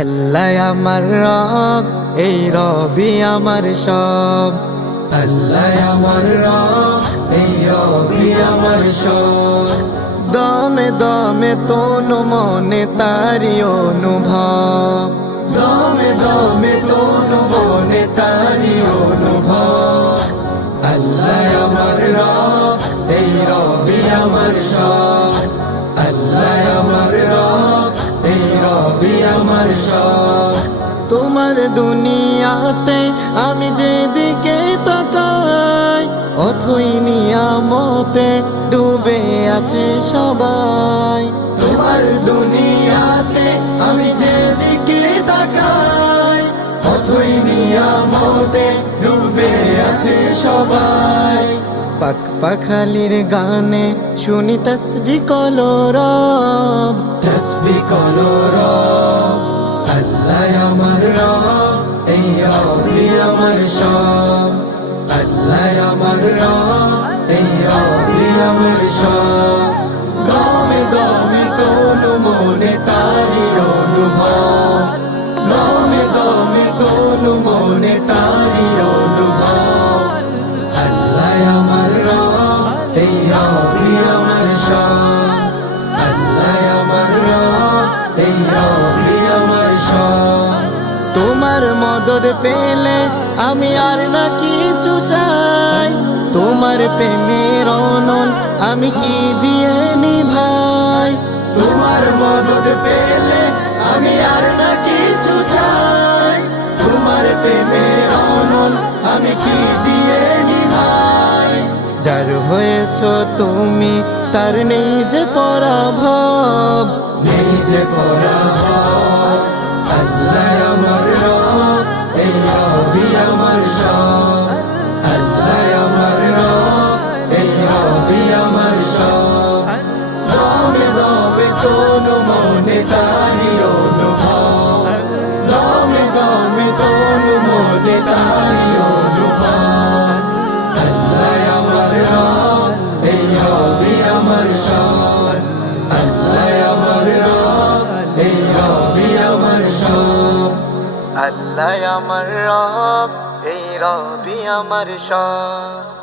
আল্লাহ আমার রব, এই রবি আমার সব। আল্লাহ আমার রব, এই রবি আমার সব। দমে দমে তনু মনে তারি অনুভব, দমে দমে তনু মনে তারি অনুভব। আল্লাহ আমার রব, এই রবি আমার সব। আল্লাহ আমার রব, এই রবি আমার সব। তোমার দুনিয়াতে আমি যেদিকে তাকাই, অথই নিয়ামতে ডুবে আছে সবাই। তোমার দুনিয়াতে আমি যেদিকে তাকাই, অথই নিয়ামতে ডুবে আছে সবাই। পাক পাখালির গানে শুনি তসবিহ কলরব, তসবিহ কলরব। আল্লাহ আমার রব, এই রবি আমার সব। আল্লাহ আমার রব, এই রবি আমার সব। দমে দমে তনু মনে তারি অনুভব, দমে দমে তনু মনে তারি অনুভব। আল্লাহ আমার রব, এই রবি আমার সব। আল্লাহ আমার রব, এই রবি আমার সব। তোমার মদদ পেলে আমি আর না কিছু চাই, তোমার প্রেমের অনল আমি কি দিয়ে নিভাই। তোমার মদদ পেলে আমি আর না কিছু চাই, তোমার প্রেমের অনল আমি কি দিয়ে নিভাই। যার হয়েছ তুমি তার নেই যে পরাভব, নেই যে পরাভব। আল্লাহ আমার রব, এই রবি আমার সব। আল্লাহ আমার রব, এই রবি আমার সব। দমে দমে তনু মনে তারি অনুভব, দমে দমে তনু মনে তারি অনুভব। আল্লাহ আমার রব, এই রবি আমার সব। আল্লাহ আমার রব, এই রবি আমার সব। আল্লাহ আমার রব, এই রবি আমার সব।